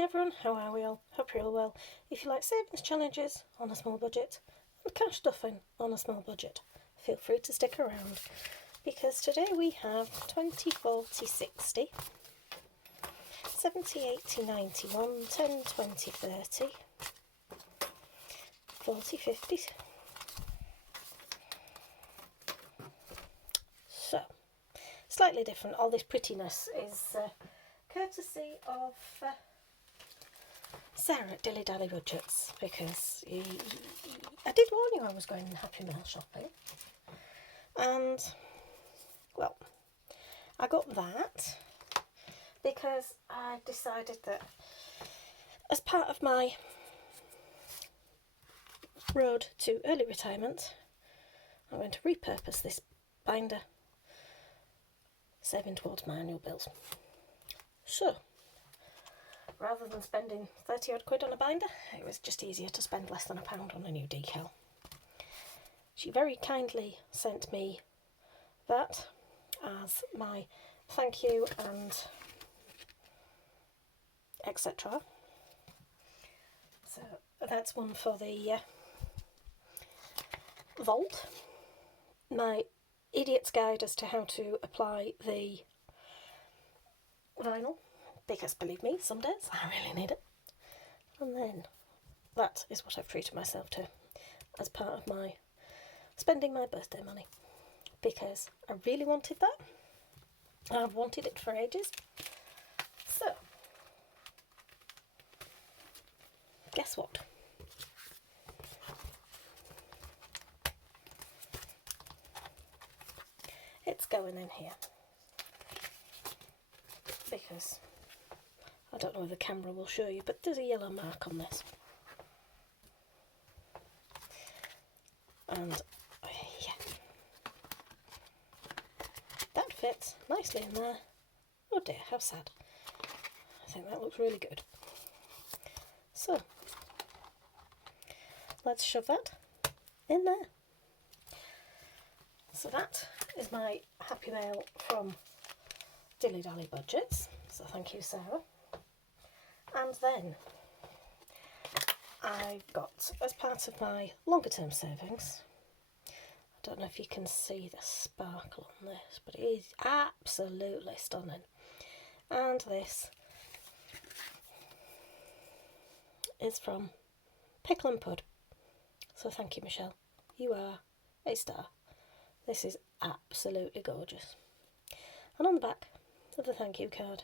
Hi everyone, how are we all? Hope you're all well. If you like savings challenges on a small budget and cash stuffing on a small budget, feel free to stick around because today we have 20, 40, 60, 70, 80, 91, 10, 20, 30, 40, 50. So, slightly different. All this prettiness is courtesy of Sarah at Dilly Dally Budgets, because I did warn you I was going Happy Meal shopping, and well, I got that because I decided that as part of my road to early retirement, I'm going to repurpose this binder, saving towards my annual bills. So, rather than spending 30 odd quid on a binder, it was just easier to spend less than £1 on a new decal. She very kindly sent me that as my thank you and etc. So that's one for the vault. My idiot's guide as to how to apply the vinyl, because believe me, some days I really need it. And then that is what I've treated myself to as part of my spending my birthday money, because I really wanted that. I've wanted it for ages. So, guess what? It's going in here, because I don't know if the camera will show you, but there's a yellow mark on this. And yeah, that fits nicely in there. Oh dear, how sad. I think that looks really good. So, let's shove that in there. So that is my Happy Mail from Dilly Dally Budgets. So thank you, Sarah. And then I've got, as part of my longer term savings, I don't know if you can see the sparkle on this, but it is absolutely stunning. And this is from Pickle and Pud. So thank you, Michelle. You are a star. This is absolutely gorgeous. And on the back of the thank you card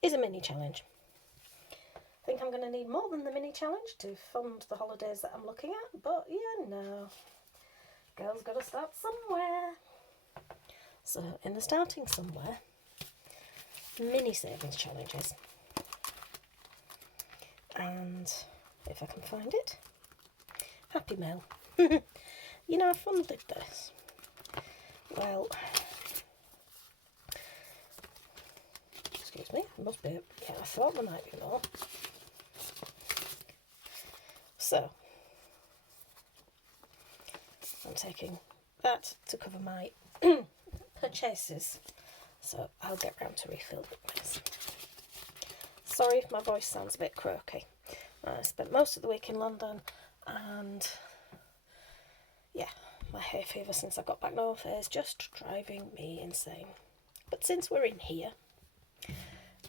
is a mini challenge. I think I'm going to need more than the mini challenge to fund the holidays that I'm looking at, but you know, girl's got to start somewhere. So in the starting somewhere, mini savings challenges. And if I can find it, Happy Mail. You know, I funded this. Well, excuse me, there must be, yeah, I thought there might be more. So, I'm taking that to cover my purchases, so I'll get round to refilling this. Sorry if my voice sounds a bit croaky. I spent most of the week in London, and yeah, my hay fever since I got back north is just driving me insane. But since we're in here,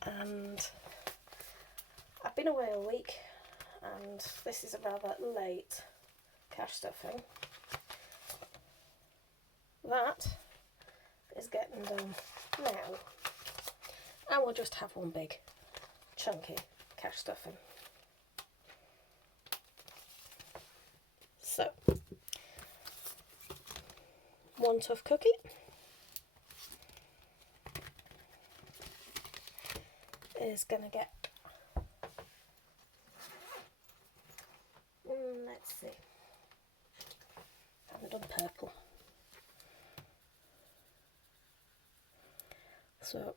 and I've been away all week, and this is a rather late cash stuffing, that is getting done now. And we'll just have one big chunky cash stuffing. So, one tough cookie, is going to get, let's see, I haven't done purple, so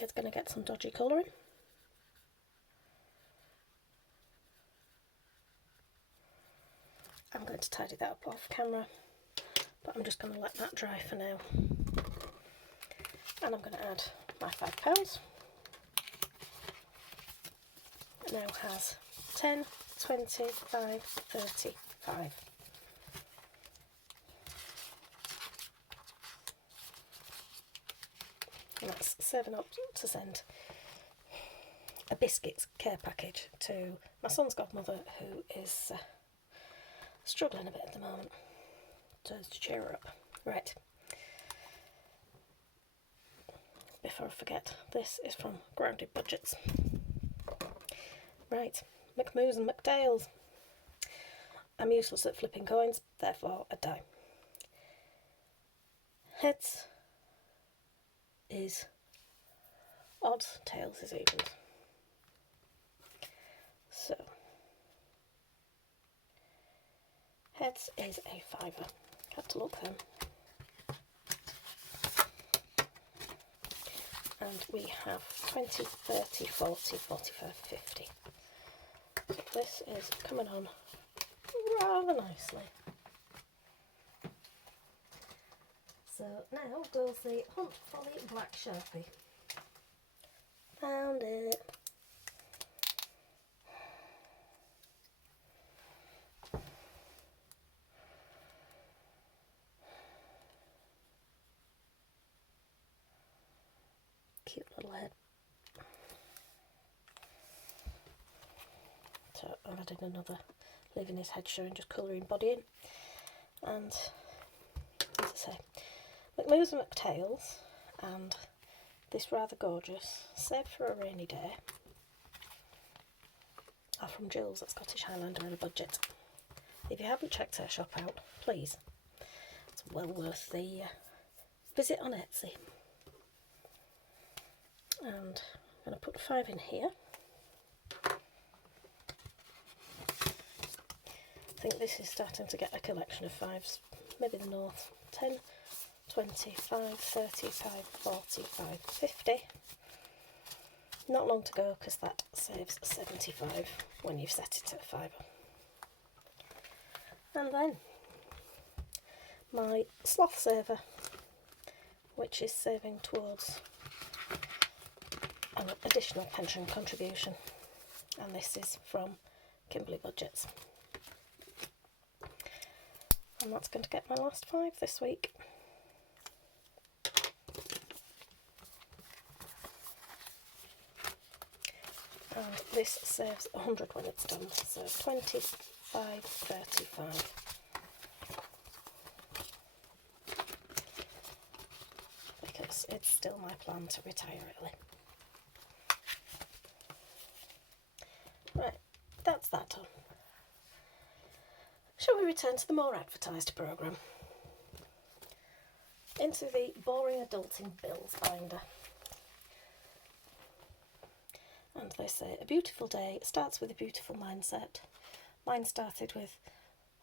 it's going to get some dodgy colouring. I'm going to tidy that up off camera, but I'm just going to let that dry for now. And I'm going to add my £5. now has 10, 25, 35. And that's saving up to send a biscuits care package to my son's godmother, who is struggling a bit at the moment. So to cheer her up. Right. Before I forget, this is from Grounded Budgets. Right, McMoos and McDales. I'm useless at flipping coins, therefore I die. Heads is odds, tails is evens. So, heads is a fiver. Had to look then. And we have 20, 30, 40, 45, 50. So this is coming on rather nicely. So now goes the Hunt Folly Black Sharpie. Found it. Cute little head. So I've added another, leaving his head showing, just colouring body in. And as I say, McMoos and McTails, and this rather gorgeous Save for a Rainy Day are from Jill's at Scottish Highlander on a budget. If you haven't checked her shop out, please. It's well worth the visit on Etsy. And I'm going to put 5 in here. I think this is starting to get a collection of 5s, maybe the north. 10, 25, 35, 45, 50. Not long to go because that saves 75 when you've set it at 5. And then my sloth saver, which is saving towards an additional pension contribution, and this is from Kimberley Budgets. And that's going to get my last 5 this week. And this saves 100 when it's done, so 25, 35. Because it's still my plan to retire early. Right, that's that done. Shall we return to the more advertised programme? Into the boring adulting bills binder. And they say, a beautiful day starts with a beautiful mindset. Mine started with,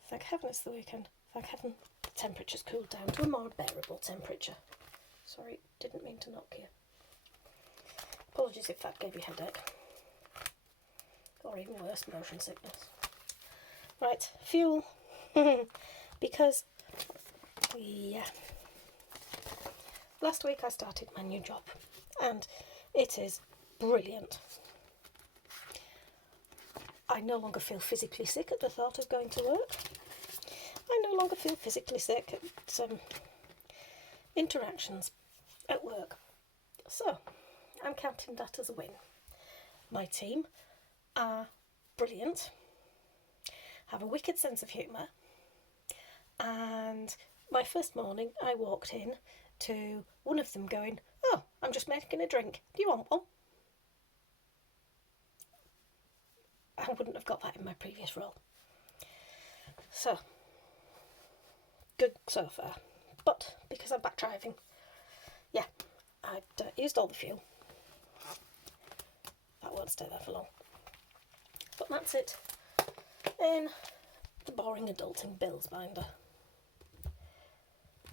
thank heaven it's the weekend, thank heaven the temperature's cooled down to a more bearable temperature. Sorry, didn't mean to knock you. Apologies if that gave you a headache. Or even worse, motion sickness. Right, fuel. Because, yeah. Last week I started my new job and it is brilliant. I no longer feel physically sick at the thought of going to work. I no longer feel physically sick at interactions at work. So, I'm counting that as a win. My team are brilliant, have a wicked sense of humour, and my first morning I walked in to one of them going, oh, I'm just making a drink, do you want one? I wouldn't have got that in my previous role. So, good so far. But because I'm back driving, yeah, I'd used all the fuel. That won't stay there for long. But that's it in the boring adulting bills binder.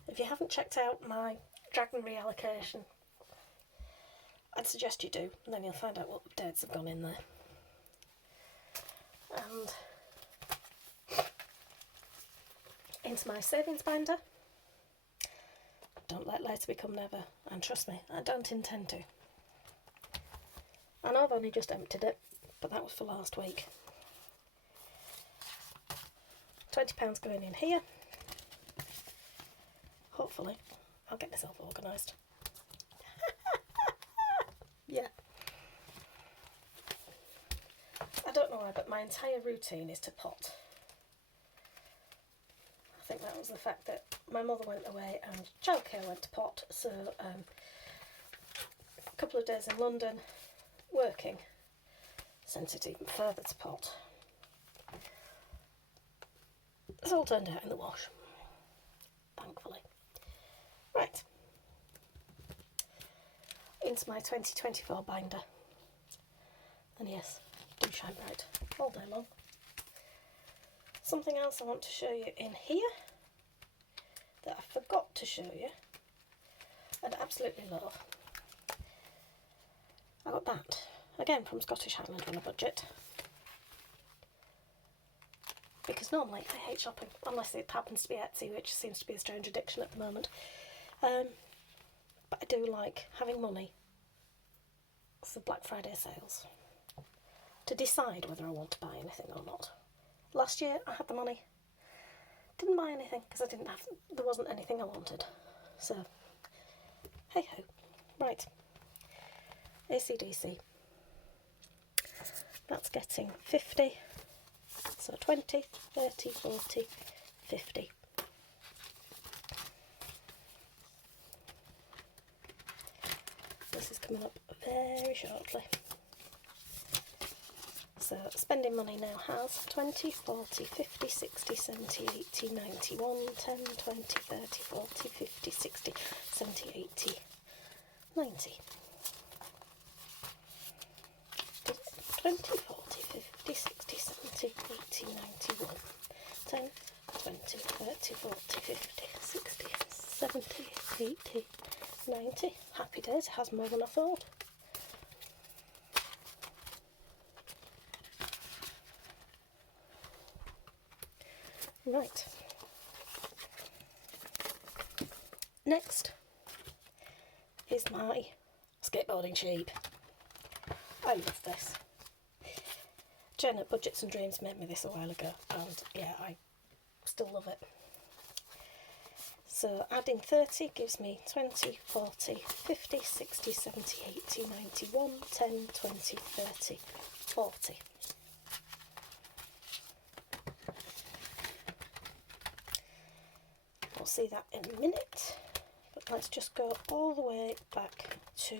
If you haven't checked out my Dragon reallocation, I'd suggest you do, and then you'll find out what updates have gone in there. And into my savings binder. Don't let later become never, and trust me, I don't intend to. I know I've only just emptied it, but that was for last week. £20 going in here. Hopefully I'll get myself organised. Yeah. I don't know why, but my entire routine is to pot. I think that was the fact that my mother went away and childcare went to pot, so a couple of days in London working sent it even further to pot. It's all turned out in the wash, thankfully. Right, into my 2024 binder. And yes, do shine bright all day long. Something else I want to show you in here that I forgot to show you and absolutely love. I got that, again from Scottish Highland on a budget. Because normally I hate shopping, unless it happens to be Etsy, which seems to be a strange addiction at the moment. But I do like having money for Black Friday sales to decide whether I want to buy anything or not. Last year I had the money, didn't buy anything because there wasn't anything I wanted. So, hey ho. Right, AC/DC. That's getting 50. So 20, 30, 40, 50. This is coming up very shortly. So spending money now has 20, 40, 50, 60, 70, 80, 91, 10, 20, 30, 40, 50, 60, 70, 80, 90. 20, 40, 50, 60, 70, 80, 91, 10, 20, 30, 40, 50, 60, 70, 80, 90. Happy days, it has more than I thought. Right. Next is my skateboarding sheep. I love this. Jen at Budgets and Dreams made me this a while ago, and yeah, I still love it. So adding 30 gives me 20, 40, 50, 60, 70, 80, 91, 10, 20, 30, 40. We'll see that in a minute, but let's just go all the way back to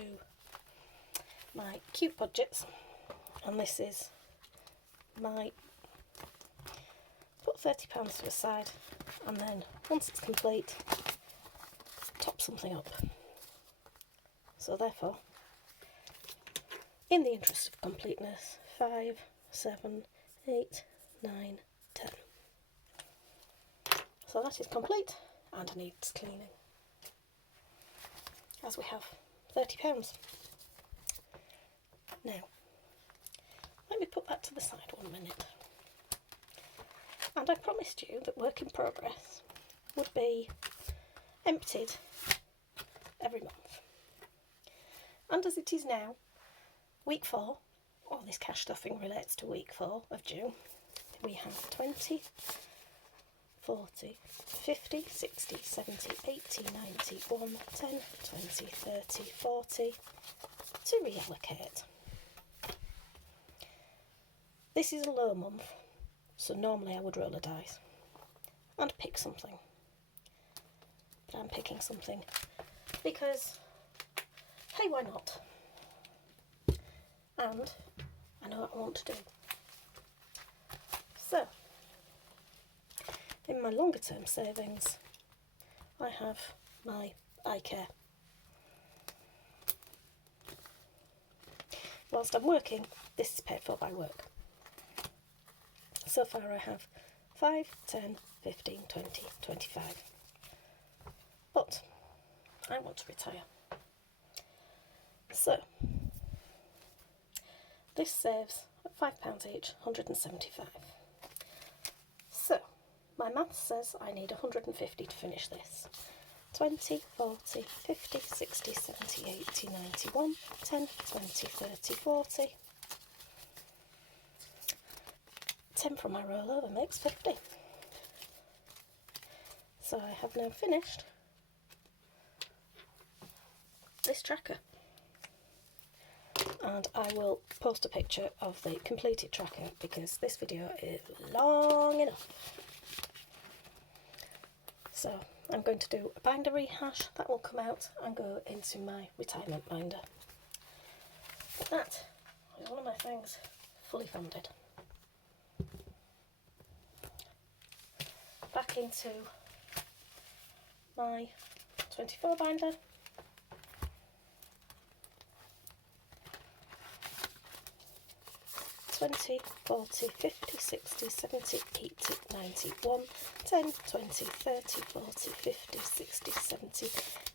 my cute budgets, and this is my put £30 to the side, and then once it's complete, top something up. So therefore, in the interest of completeness, 5, 7, 8, 9, 10. So that is complete and needs cleaning, as we have £30. Now, let me put that to the side 1 minute. And I promised you that work in progress would be emptied every month. And as it is now, week 4, all this cash stuffing relates to week 4 of June, we have 20, 40, 50, 60, 70, 80, 91, 10, 20, 30, 40 to reallocate. This is a low month, so normally I would roll a dice and pick something. But I'm picking something because, hey, why not? And I know what I want to do. So, in my longer term savings, I have my eye care. Whilst I'm working, this is paid for by work. So far I have 5, 10, 15, 20, 25. But I want to retire. So, this saves at £5 each, 175. So, my maths says I need 150 to finish this. 20, 40, 50, 60, 70, 80, 91, 10, 20, 30, 40. 10 from my rollover makes 50. So I have now finished this tracker, and I will post a picture of the completed tracker because this video is long enough. So I'm going to do a binder rehash that will come out and go into my retirement binder. But that is one of my things fully funded. Back into my 24 binder. $20, $40, $50, $60, $70, $80, $90, 10, $20, $30, $40, $50, $60, $70,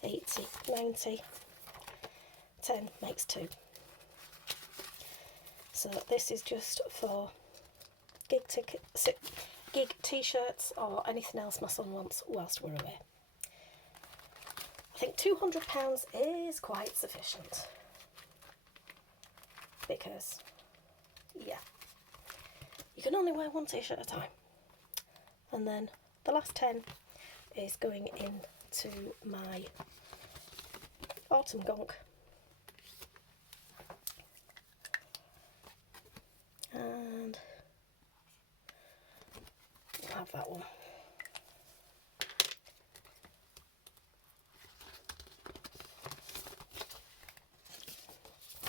$80, $90, 10 makes 2. So this is just for gig t-shirts or anything else my son wants whilst we're away. I think £200 is quite sufficient because, yeah, you can only wear one t-shirt at a time. And then the last 10 is going into my autumn gonk. And I'll have that one.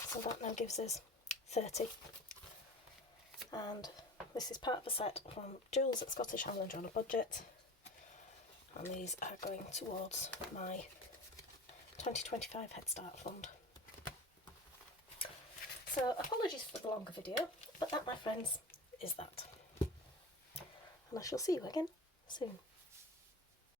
So that now gives us 30. And this is part of the set from Jules at Scottish Highlander on a Budget. And these are going towards my 2025 Head Start Fund. So apologies for the longer video, but that, my friends, is that. And I shall see you again soon.